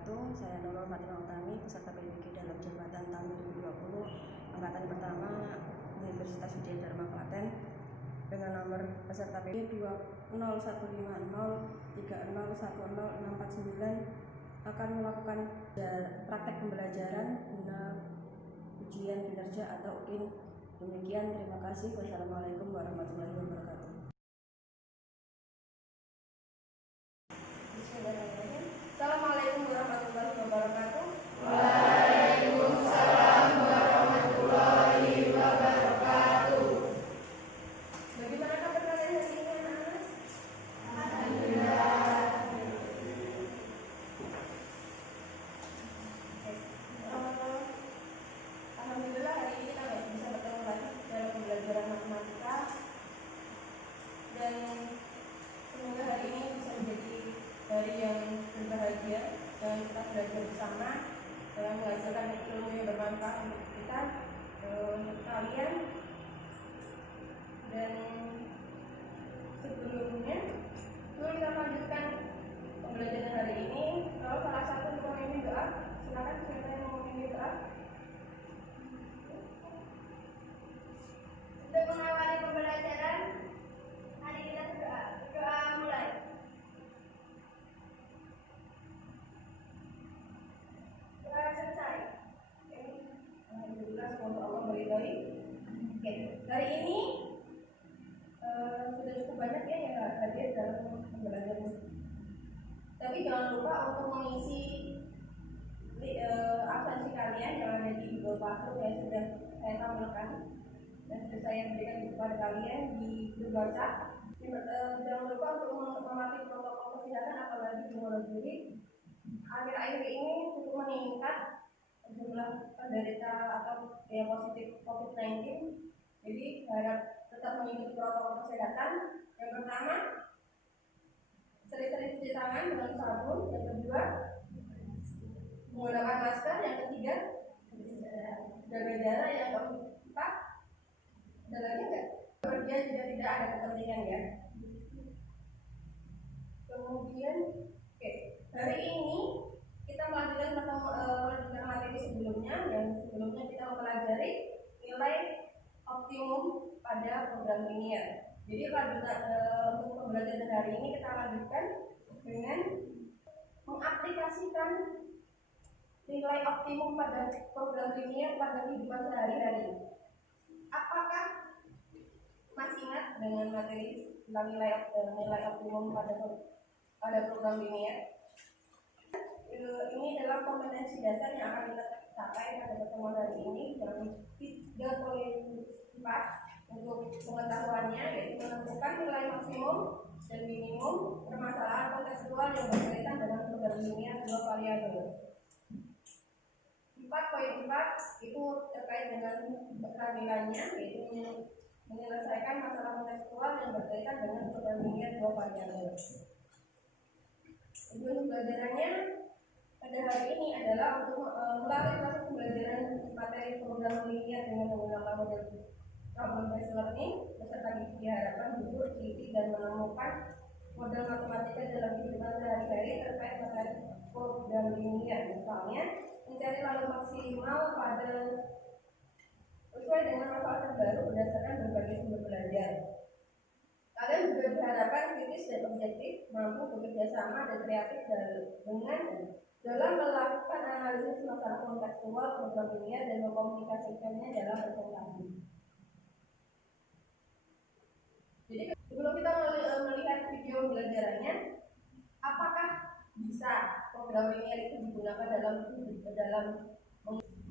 wabarakatuh. Saya Nurul Fatimah Utami, peserta PBG dalam jabatan tahun 2020 angkatan pertama Universitas Widya Dharma Klaten dengan nomor peserta PBG 20150301049 akan melakukan praktek pembelajaran guna ujian kinerja atau UKIN. Demikian, terima kasih. Wassalamualaikum warahmatullahi wabarakatuh. Assalamualaikum warahmatullahi wabarakatuh. Waalaikumsalam warahmatullahi wabarakatuh. Bagaimana kabar kalian hari ini, anak-anak? Alhamdulillah. Alhamdulillah hari ini kita bisa bertemu lagi dalam pembelajaran matematika, dan semoga hari ini bisa menjadi hari yang berbahagia dan kita belajar bersama dalam menghasilkan ilmu yang bermanfaat untuk kita, untuk kalian. Dan sebelumnya kita lanjutkan pembelajaran hari ini. Kalau salah satu mau memimpin doa, silakan. Siapa yang mau memimpin doa? Untuk mengawali pembelajaran, mari kita berdoa. Doa mulai. Doa selesai. Alhamdulillah, semoga Allah meridhai. Oke, hari ini sudah cukup banyak ya yang hadir dalam pembelajaran. Tapi jangan lupa untuk mengisi absensi kalian yang ada di Google Classroom yang sudah saya tampilkan dan sudah saya berikan kepada kalian di grup WhatsApp. Jangan lupa untuk mematuhi protokol kesehatan, apalagi di Wonogiri. Akhir-akhir ini cukup meningkat jumlah penderita atau yang positif COVID-19. Jadi harap tetap mengikuti protokol kesehatan. Yang pertama, sering-sering cuci tangan dengan sabun. Yang kedua, menggunakan masker. Yang ketiga, jaga jarak. Yang keempat, ada lagi nggak? Kerja juga tidak ada kepentingan ya. Kemudian, hari ini kita melanjutkan materi sebelumnya. Yang sebelumnya kita mempelajari nilai optimum pada program linear. Jadi untuk pembelajaran hari ini kita lanjutkan dengan mengaplikasikan nilai optimum pada program linear pada kehidupan sehari-hari. Apakah masih ingat dengan materi tentang nilai optimum pada program linear? Ini adalah kompetensi dasar yang akan kita capai pada pertemuan hari ini, yang 3.4 untuk pengetahuannya, yaitu menentukan nilai maksimum dan minimum permasalahan kontekstual yang berkaitan dengan program linear dua variabel. 4.4 itu terkait dengan keterampilannya, yaitu menyelesaikan masalah kontekstual yang berkaitan dengan program linear dua variabel. Tujuan pembelajarannya pada hari ini adalah untuk melalui proses pembelajaran materi program linear dengan menggunakan model problem-based learning. Peserta diharapkan jujur, teliti, dan menemukan model matematika dalam kehidupan sehari-hari terkait materi program linear. Misalnya, mencari lalu maksimal pada sesuai dengan masalah terbaru berdasarkan berbagai sumber belajar. Kalian juga diharapkan kritis dan objektif, mampu bekerja sama dan kreatif dalam melakukan analisis masalah kontekstual program linear dan mengkomunikasikannya dalam presentasi. Jadi sebelum kita melihat video pembelajarannya, apakah bisa program linear itu digunakan dalam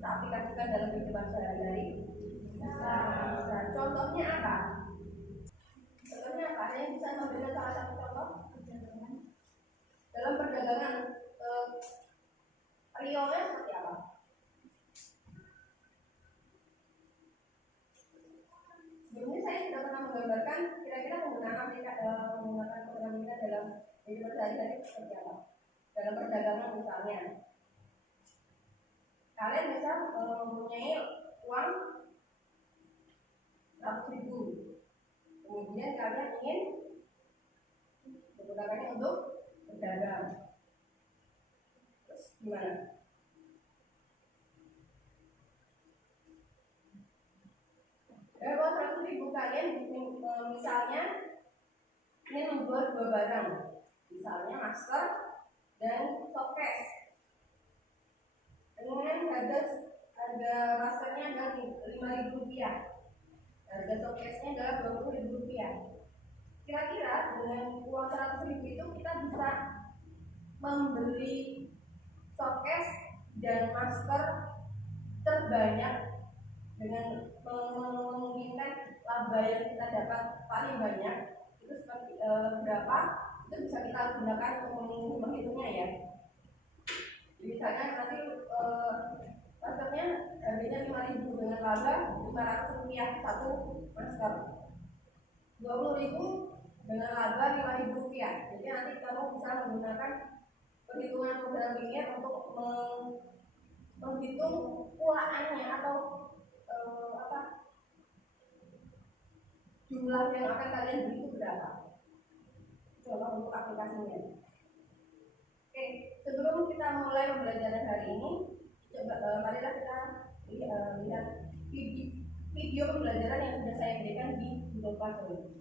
aplikasikan dalam kehidupan sehari-hari? Bisa. Contohnya apa? Yang bisa memberikan salah satu contoh? Dalam perdagangan, realnya seperti apa? Sebelumnya saya sudah pernah menggambarkan kira-kira menggunakan program linear dalam kehidupan sehari-hari seperti apa. Dalam perdagangan misalnya, kalian bisa mempunyai uang 100.000. Kemudian kalian ingin menggunakannya untuk berdagang. Terus Gimana? Kalau 100.000 kalian misalnya ini membuat dua barang, misalnya masker dan softcase. Dengan harga maskernya adalah Rp5.000, harga softcase-nya adalah Rp20.000. Kira-kira dengan uang 100.000 itu kita bisa membeli softcase dan masker terbanyak dengan memungkinkan laba yang kita dapat paling banyak itu seperti berapa, itu bisa kita gunakan untuk menghitungnya ya. Misalnya nanti maskernya harganya Rp5.000 dengan laba Rp500 satu masker, Rp20.000 dengan laba Rp5.000. Jadi nanti kamu bisa menggunakan perhitungan program linear untuk menghitung pulaannya atau jumlah yang akan kalian beli itu berapa. Coba untuk aplikasinya. Oke, sebelum kita mulai pembelajaran hari ini, coba marilah kita lihat video pembelajaran yang sudah saya berikan di Google Classroom.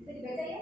Bisa dibaca ya?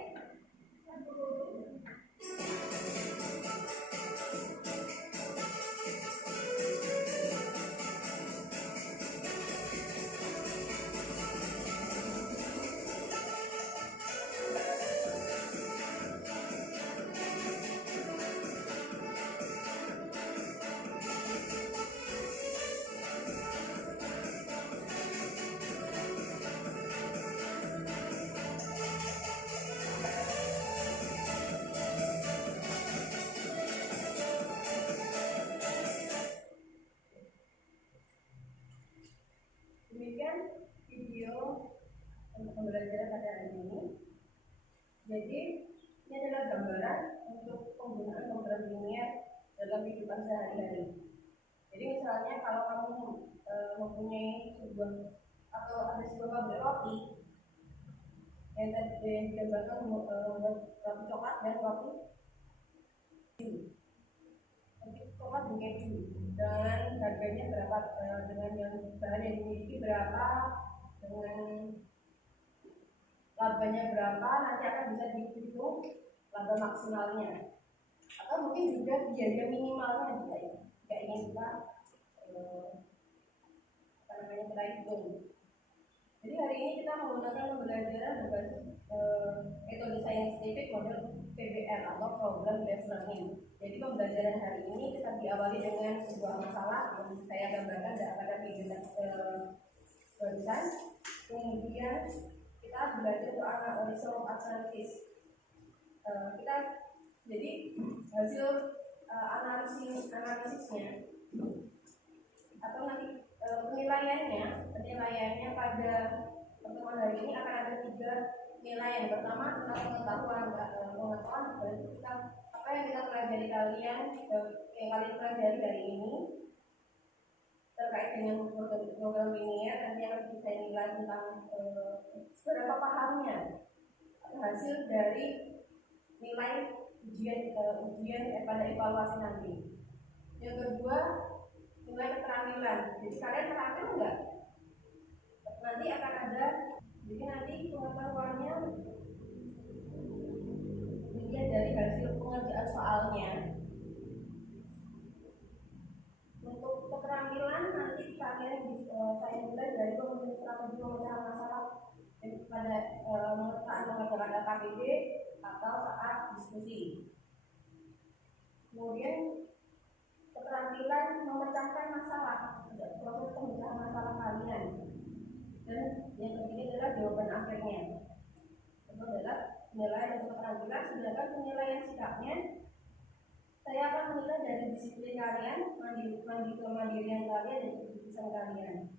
Demikian video untuk pembelajaran pada hari ini. Jadi ini adalah gambaran untuk penggunaan program linear dalam kehidupan sehari-hari. Jadi misalnya kalau kamu mempunyai sebuah atau ada sebuah pabrik roti yang tadi digambarkan membuat roti coklat dan roti coklat dengan keju, dan harganya berapa, dengan yang bahan yang dimiliki berapa, dengan labanya berapa, nanti akan bisa dihitung laba maksimalnya atau mungkin juga biaya minimalnya juga ya, jika ingin kita kita hitung. Jadi hari ini kita menggunakan pembelajaran berbasis metode scientific model PBL atau program based learning. Jadi pembelajaran hari ini kita diawali dengan sebuah masalah yang saya gambarkan pada video barusan. Kemudian kita belajar soal result analysis. Kita jadi hasil analisisnya atau nanti penilaiannya pada pertemuan hari ini akan ada 3 penilaian. Pertama tentang pengetahuan berarti kita apa yang kita pelajari yang kalian pelajari hari ini terkait dengan program linear, nanti akan bisa nilai tentang seberapa pahamnya hasil dari nilai ujian pada evaluasi nanti. Yang kedua, nilai keterampilan. Jadi kalian terampil enggak? Nanti akan ada, jadi nanti pengetahuannya dilihat dari hasil pengerjaan soalnya. Untuk keterampilan nanti kalian saya nilai dari kemudian strategi pemecahan masalah pada saat mengerjakan LKPD atau saat diskusi. Kemudian keterampilan memecahkan masalah, proses pemecahan masalah kalian. Dan yang ketiga adalah jawaban akhirnya. Itu adalah penilaian untuk keterampilan. Sedangkan penilaian sikapnya, saya akan menilai dari disiplin kalian, kemandirian kalian, dan keputusan kalian.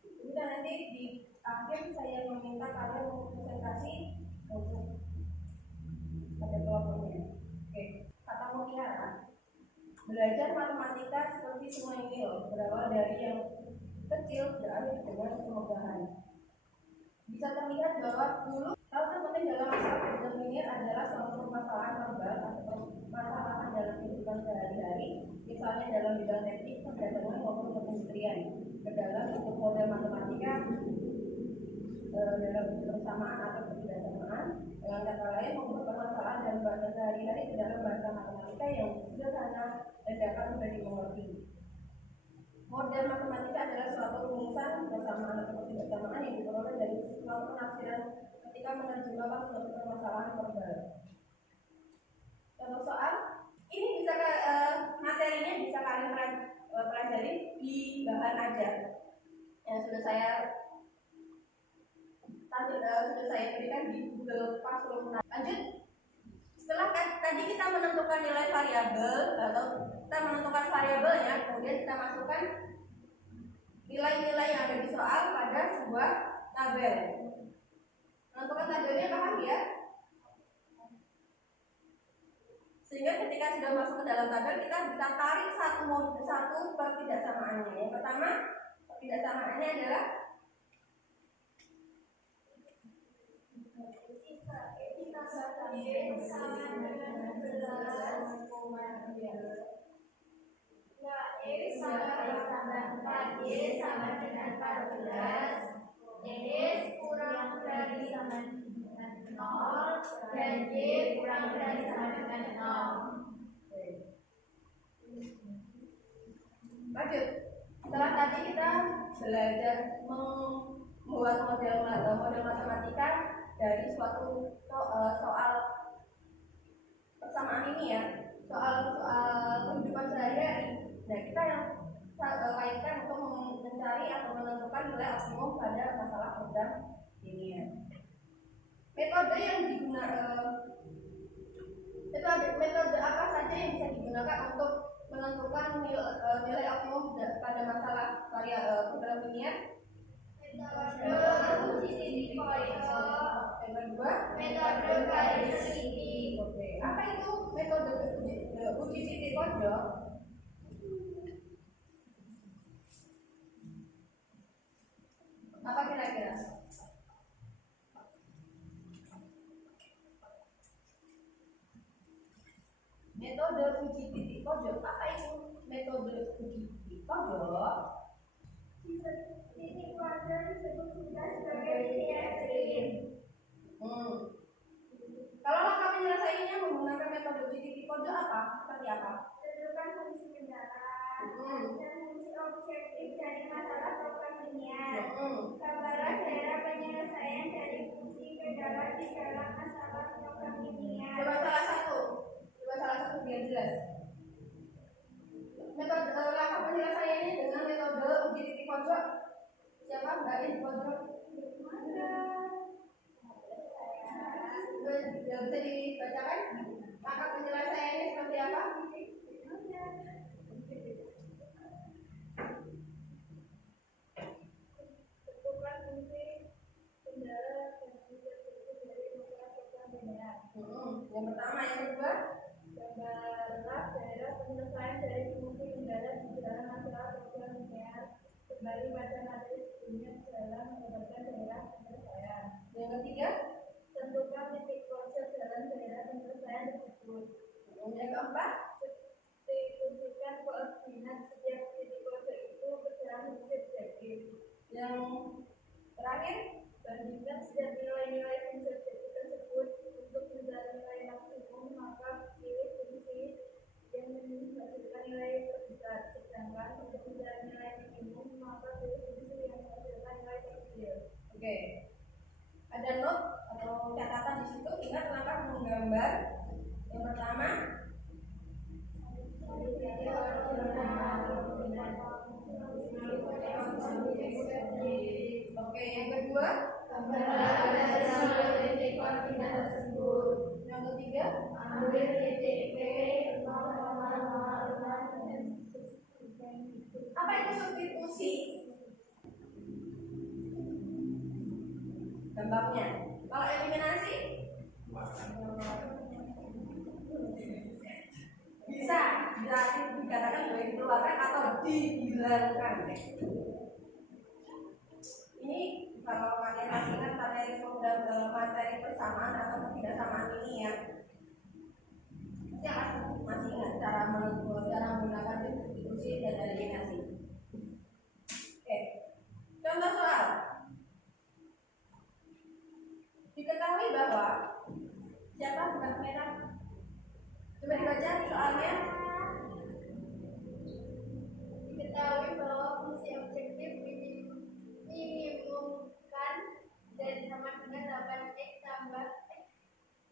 Kemudian nanti di akhir saya meminta kalian untuk presentasi untuk pada kelompoknya. Oke, kata mutiara. Belajar matematika seperti semua ini loh, berawal dari yang kecil berakhir dengan kemudahan. Bisa terlihat bahwa dulu hal terpenting dalam masalah program linear adalah suatu permasalahan verbal atau permasalahan dalam kehidupan sehari-hari, misalnya dalam bidang teknik, perdagangan maupun perindustrian. Dalam bentuk model matematika dalam persamaan atau ketidaksamaan, dengan kata lain membuat permasalahan dalam bahasa sehari-hari ke dalam bahasa matematika yang sederhana dan dapat mudah dimengerti. Model matematika adalah suatu rumusan persamaan atau ketidaksamaan yang diperoleh dari suatu penafsiran ketika menerjemahkan suatu permasalahan verbal. Contoh soal ini bisa materinya bisa kalian pelajari di bahan ajar yang sudah saya berikan di Google Classroom. Lanjut, setelah tadi kita menentukan nilai variabel atau kita menentukan variabelnya, kemudian kita masukkan nilai-nilai yang ada di soal pada sebuah tabel. Menentukan tabelnya paham ya? Sehingga ketika sudah masuk ke dalam tabel, kita bisa tarik satu pertidaksamaannya. Yang pertama, pertidaksamaannya adalah Y sama dengan 14, X kurang dari sama dengan 0, dan Y kurang dari sama dengan 0. Lanjut. Setelah tadi kita belajar membuat model matematika dari suatu soal persamaan ini ya, soal kehidupan sehari-hari. Nah, kita yang kaitkan untuk mencari atau menentukan nilai optimum pada masalah program linear. Metode yang digunakan, metode apa saja yang bisa digunakan untuk menentukan nilai optimum pada masalah program linear? Metode uji titik poin. Yang kedua, Metode garis segitiga. Oke, apa itu metode uji titik pojok? Apa kira-kira? Metode uji titik pojok, apa itu metode uji titik pojok? Titik pojok disebut juga sebagai titik ekstrim. Kalau langkah penyelesaiannya menggunakan metode uji titik pojok apa? Seperti apa? Tentukan fungsi kendala dan fungsi objektif dari masalah program linear. Gambaran daerah penyelesaian dari fungsi kendala di dalam masalah program linear. Coba salah satu biar jelas. Metode langkah penyelesaiannya dengan metode uji titik pojok. Siapa Mbak di pojok? Bisa dibacakan langkah penyelesaiannya seperti apa? dalam masalah program linear kembali pada materi sebelumnya dalam mendapatkan daerah penyelesaian. Yang ketiga, tentukan titik pojok dalam daerah penyelesaian tersebut. yang keempat, Tentukan koordinat setiap titik pojok itu berdasarkan fungsi objektif. yang terakhir, Bandingkan setiap nilai-nilai fungsi objektif tersebut untuk mencari nilai maksimum, maka pilih fungsi yang menghasilkan nilai terbesar. Sedangkan untuk mencari nilai minimum, maka pilih fungsi yang menghasilkan nilai terkecil. oke. Ada note atau catatan di situ. Ingat langkah menggambar. Yang pertama, oke. Yang kedua, yang ketiga, apa itu substitusi? Gampangnya, kalau eliminasi bisa dikatakan sebagai dikeluarkan atau dihilangkan. Ini kalau kalian masih ingat materi persamaan atau ketidaksamaan ini ya, masih ingat cara menggunakan substitusi dan eliminasi. Oke, contoh soal. Diketahui bahwa siapa bukan merah? Coba dibaca soalnya. Diketahui bahwa fungsi objektif minimumkan Z sama dengan 8x tambah x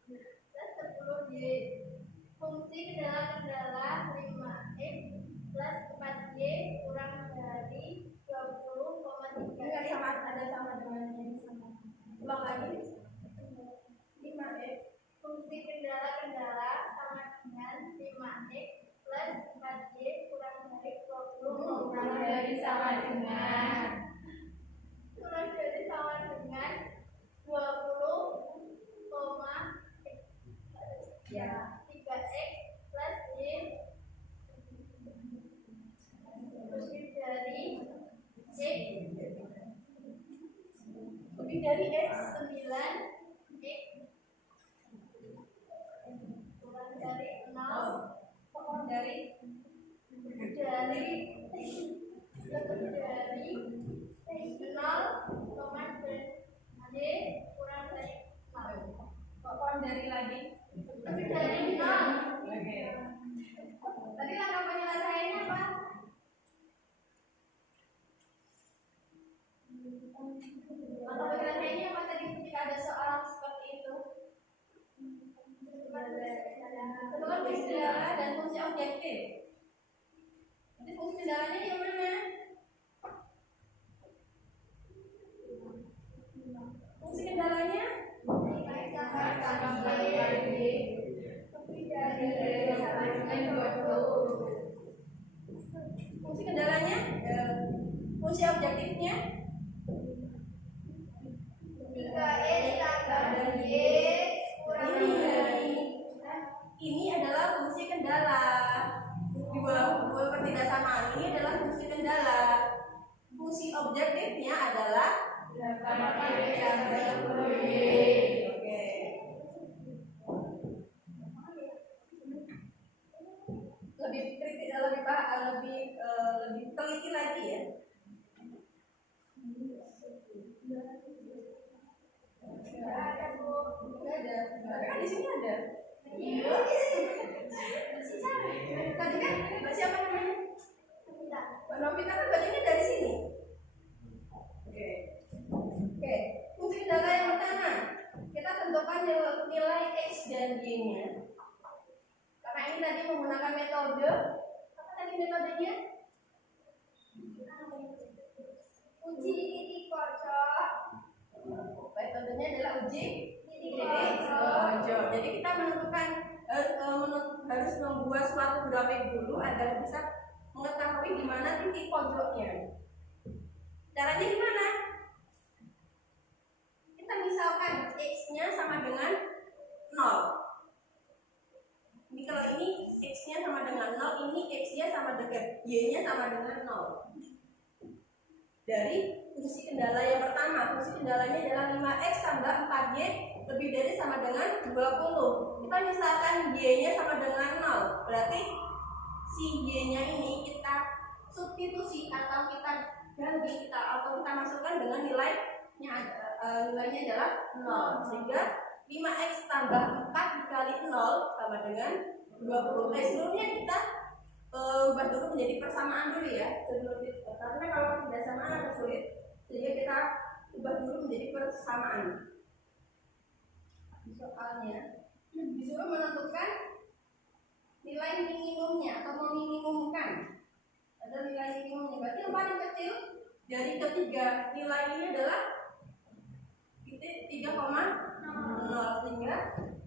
plus 10y. Fungsi kendala 5x plus 4y kurang dari 20,3 Ini ada sama dengan yang sama. Ulang lagi. 5x. Fungsi kendala sama dengan 5x plus 4y kurang dari 20 sama dengan 3x plus y Lebih dari x. 9x kurang dari 0 Pokok dari kurang dari 0. pokok dari lagi. Lebih dari 0. Oke. Tadi langkah penyelesaiannya apa? Langkah penyelesaiannya apa tadi ketika ada soal seperti itu? Tentukan fungsi kendala dan fungsi objektif. Nanti fungsi kendalanya yang mana? Fungsi kendalanya? Fungsi kendalanya? Fungsi objektifnya? 3x tambah y kurang dari Ini adalah fungsi kendala. Dua ketidaksamaan ini adalah fungsi kendala. Fungsi objektifnya adalah Oke. Lebih kritis, lebih teliti lagi ya. Nggak ada. Tapi kan di sini ada. Tadi kan siapa namanya? Novita kan bacanya dari sini. Oke. Fungsi kendala yang pertama, kita tentukan nilai x dan y-nya. Karena ini tadi menggunakan metode apa tadi metodenya? uji titik pojok. Metodenya adalah uji Titik pojok. Jadi kita menentukan harus membuat suatu grafik dulu agar bisa mengetahui di mana titik pojoknya. Caranya gimana? Kita misalkan x-nya sama dengan 0. Ini kalau ini X-nya sama dengan 0, ini X-nya sama dengan Y-nya sama dengan 0. Dari fungsi kendala yang pertama, fungsi kendalanya adalah 5X tambah 4Y lebih dari sama dengan 20. Kita misalkan Y-nya sama dengan 0, berarti si Y-nya ini kita substitusi atau kita ganti, atau kita masukkan dengan nilainya adalah 0, sehingga 5X tambah 4 dikali 0 sama dengan 20. Sebelumnya kita ubah dulu menjadi persamaan dulu ya, karena kalau tidak samaan agak sulit, sehingga kita ubah dulu menjadi persamaan. Soalnya disuruh menentukan nilai minimumnya atau meminimumkan. Ada nilai minimumnya, berarti yang paling kecil dari ketiga nilai ini adalah 3,0, sehingga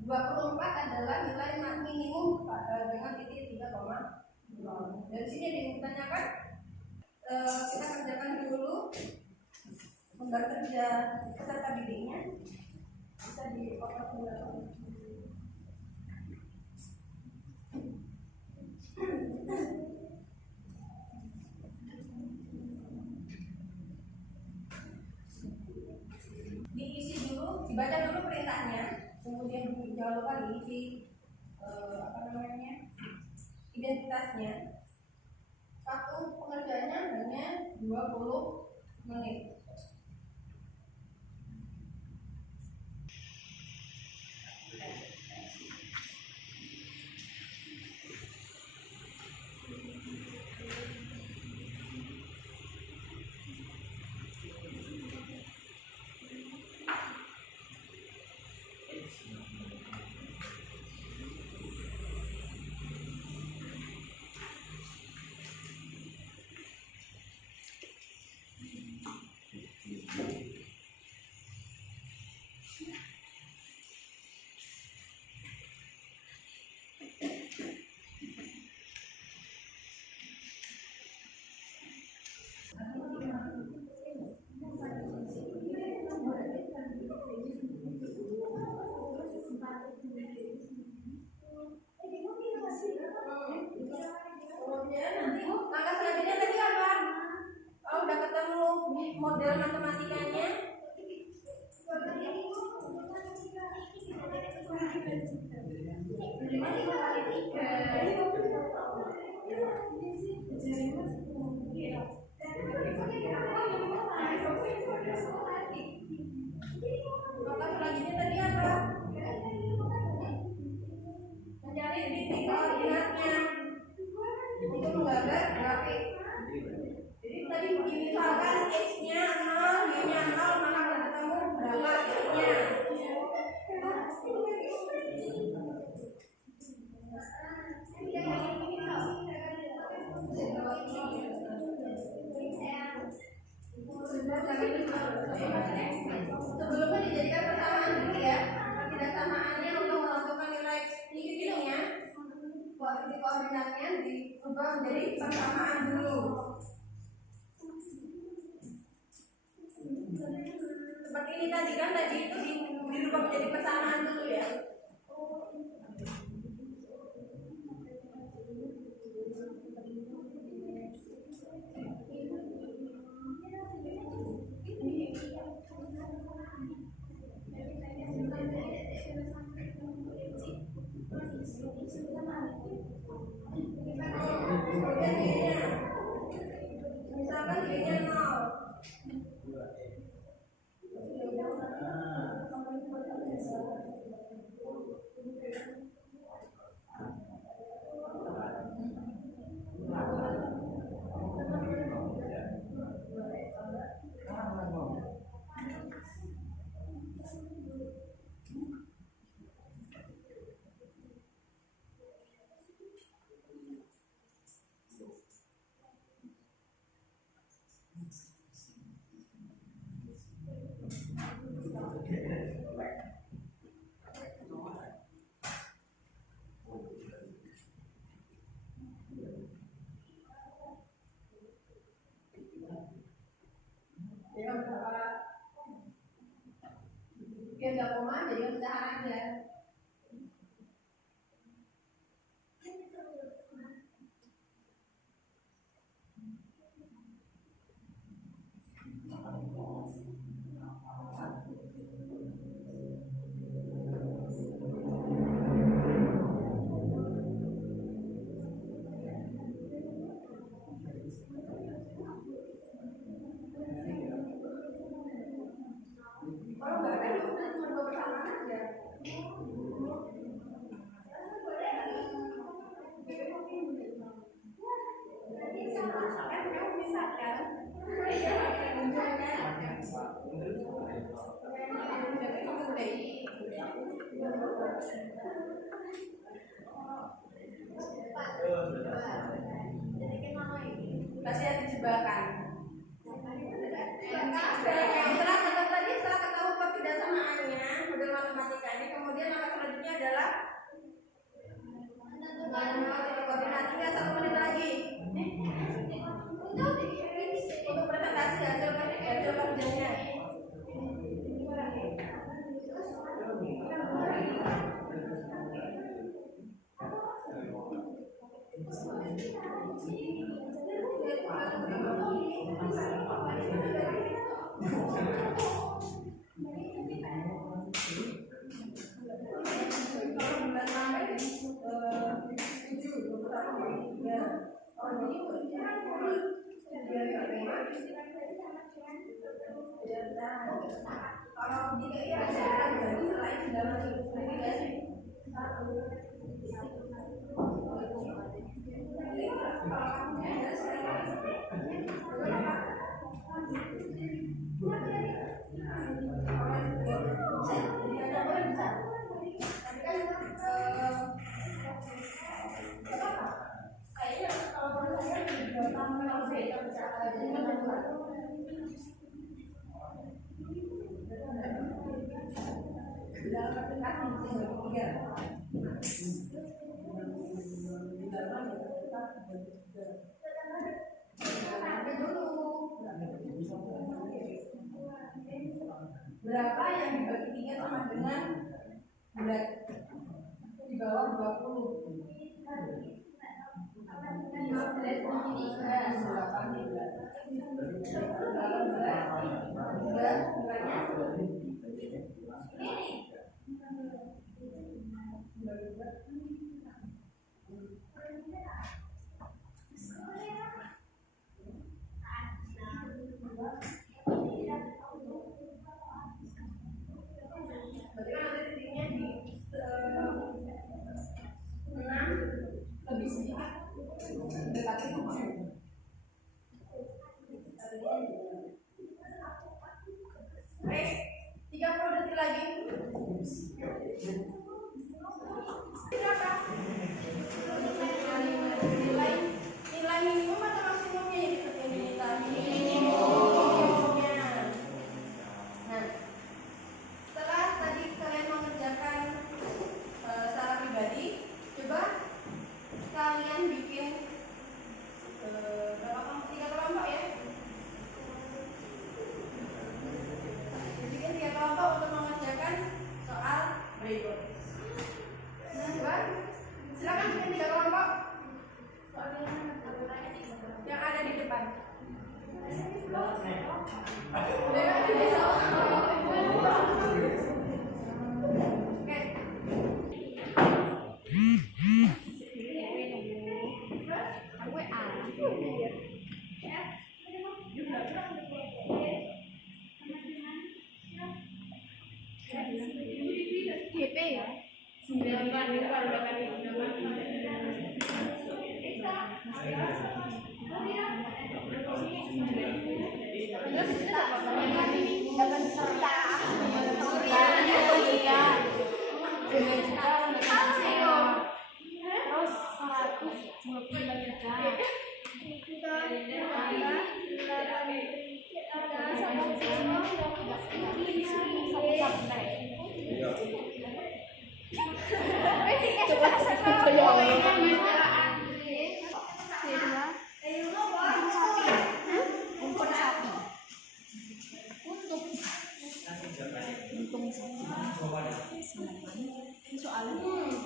24 adalah nilai minimum dengan titik 3,0. Dari sini ditanyakan, kita kerjakan dulu gambar kerja peserta didiknya, bisa dioper dulu. Diisi dulu, dibaca dulu perintahnya, kemudian jangan lupa diisi identitasnya. Satu pengerjaannya hanya 20 menit. Langkah selanjutnya tadi apa? Oh, udah ketemu model matematikanya. Langkah selanjutnya tadi apa? Mencari titik koordinatnya untuk menggambar grafik. Jadi tadi misalkan X-nya 0, Y-nya 0, maka akan ketemu berapa X-nya. Sudah, Masih ada jebakan. Setelah ketahui ketidaksamaannya model matematika ini, kemudian langkah selanjutnya adalah koordinasi. 1 menit lagi untuk presentasi hasil kerjanya. Kalau tiga ini ada selain dalam berapa yang dibagi 3 sama dengan berat di bawah 20. 30 detik lagi. Nilai minimum atau maksimumnya ini? Minimumnya. Nah, setelah tadi kalian mengerjakan secara pribadi, coba kalian bikin 3 kelompok ya. Bikin 3 kelompok untuk mengerjakan soal berikut. Nah, coba silakan bikin 3 kelompok yang ada di depan. GP ya. 9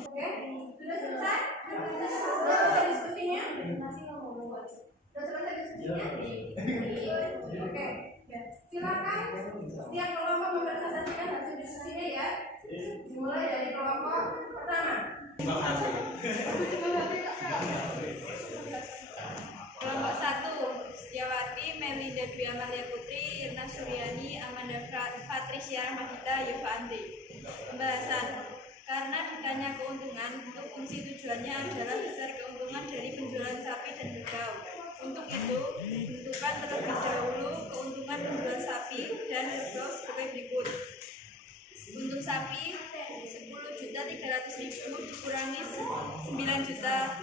Oke, sudah selesai? Sudah selesai diskusinya? Sudah selesai diskusinya? Oke, ya. Silakan setiap kelompok mempresentasikan hasil diskusinya ya. Dimulai dari kelompok pertama. Kelompok 1, Setiawati, Melinda Dwi Amalia Putri, Irna Suryani, Amanda Patricia Rahmadita, Yova Andri. Pembahasan. Karena ditanya keuntungan, untuk fungsi tujuannya adalah besar keuntungan dari penjualan sapi dan kerbau. Untuk itu, tentukan terlebih dahulu keuntungan penjualan sapi dan kerbau sebagai berikut. Untuk sapi, 10 juta 9 juta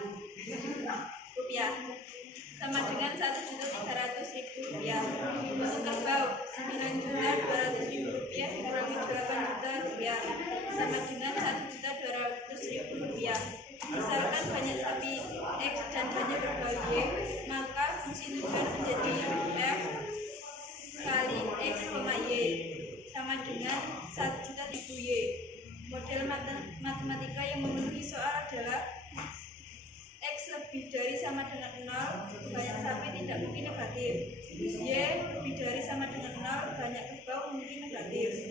rupiah sama dengan 1.300.000 rupiah. Untuk kerbau 9.200.000 rupiah dikurangi 8 juta rupiah sama dengan 1.200.000 rupiah. Misalkan banyak sapi X dan banyak kerbau Y, maka fungsi tujuan menjadi F kali X, Y sama dengan 1.000 Y. Model matematika yang memenuhi soal adalah X lebih dari sama dengan 0, banyak sapi tidak mungkin negatif. Y lebih dari sama dengan 0, banyak kerbau mungkin negatif.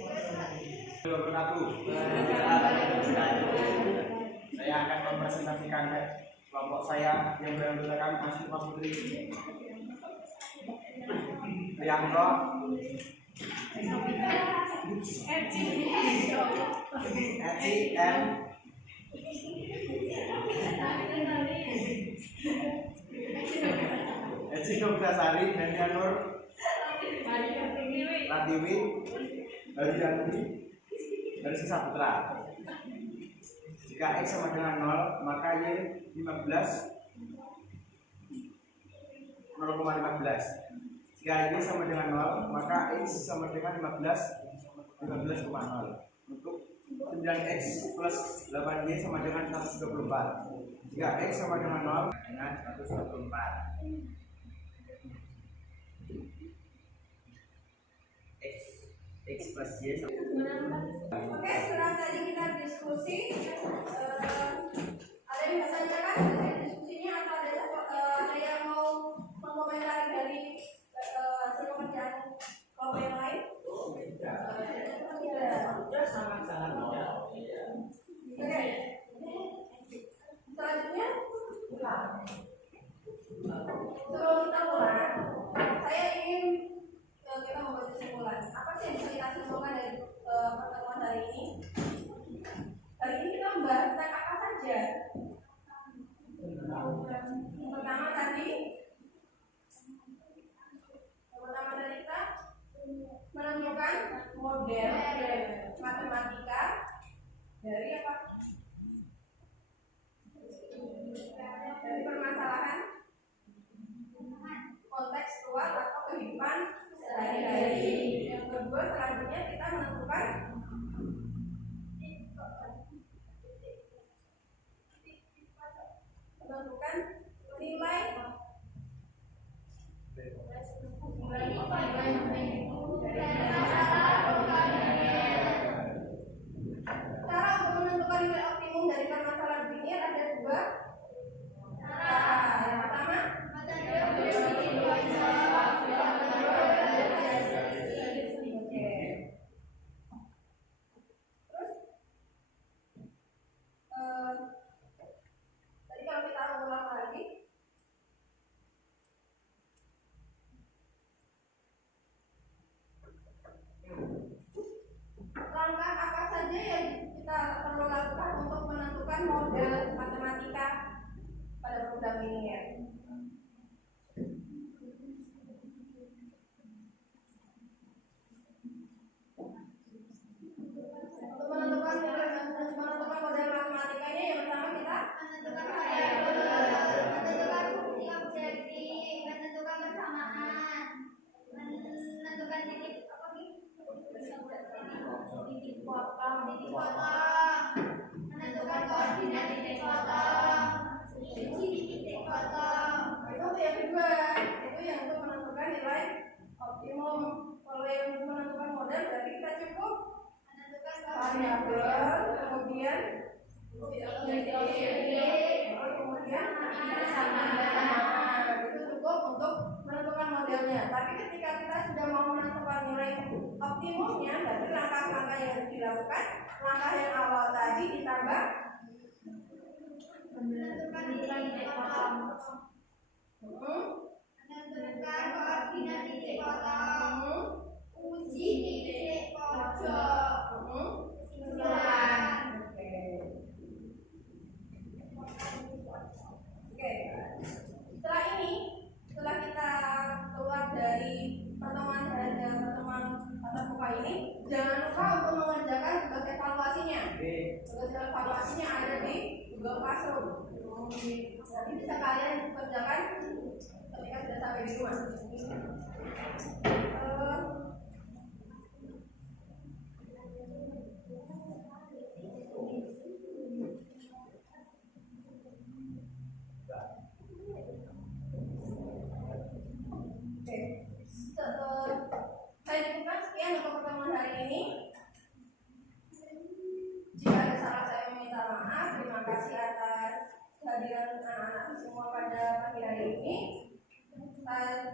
Saya akan mempresentasikan kelompok saya yang beranggotakan mahasiswa putri Priyanto, Eci, M, Eci Nurgasari, Dania Nur, Ratiwi, Haryani, Rizky Saputra. Jika X sama dengan 0, maka Y 0,15. Jika Y sama dengan 0, maka X sama dengan 15,0. Untuk 9X plus 8Y sama dengan 124. Jika X sama dengan 0, dengan 124. X plus Y sama. Oke, setelah tadi kita diskusi, ada yang bertanyakan dari diskusinya atau ada yang mau mengomentari dari hasil pekerjaan kelompok yang lain? Sangat mudah. Oke. Selanjutnya, sebelum kita mulai, saya ingin kita membuat kesimpulan. Apa sih yang bisa kita simpulkan dari pertemuan hari ini? Hari ini kita membahas tentang apa saja? Pertama tadi kita menentukan model matematika dari apa? Dari permasalahan kontekstual atau kehidupan sehari-hari. Yang kedua, selanjutnya kita menentukan nilai cara untuk menentukan nilai optimum dari permasalahan linear ada dua. Yang pertama, tadi kalau kita ulang lagi, langkah apa saja yang kita perlu lakukan untuk menentukan model matematika pada program ini ya? Untuk menentukan model matematikanya, yang pertama kita Menentukan variabel, menentukan fungsi objektif, menentukan persamaan, menentukan titik apa nih? Titik potong, menentukan koordinat titik potong, titik potong. itu yang kedua, itu yang untuk menentukan nilai optimum. Kalau yang untuk menentukan model berarti kita cukup Menentukan variabel, kemudian persamaan. Itu cukup untuk menentukan modelnya. Tapi ketika kita sudah mau menentukan nilai optimumnya, berarti langkah-langkah yang harus dilakukan, langkah yang awal tadi ditambah menentukan titik potong, menentukan koordinat titik potong, uji titik pojok, kesimpulan. Oke. Setelah ini, setelah kita keluar dari pertemuan tatap muka ini, jangan lupa untuk mengerjakan tugas evaluasinya. Tugas evaluasinya ada di Google Classroom. Nanti bisa kalian kerjakan ketika sudah sampai di rumah. Saya cukupkan sekian untuk pertemuan hari ini. Jika ada salah saya meminta maaf. Terima kasih atas kehadiran anak-anak semua pada pagi hari ini. Saya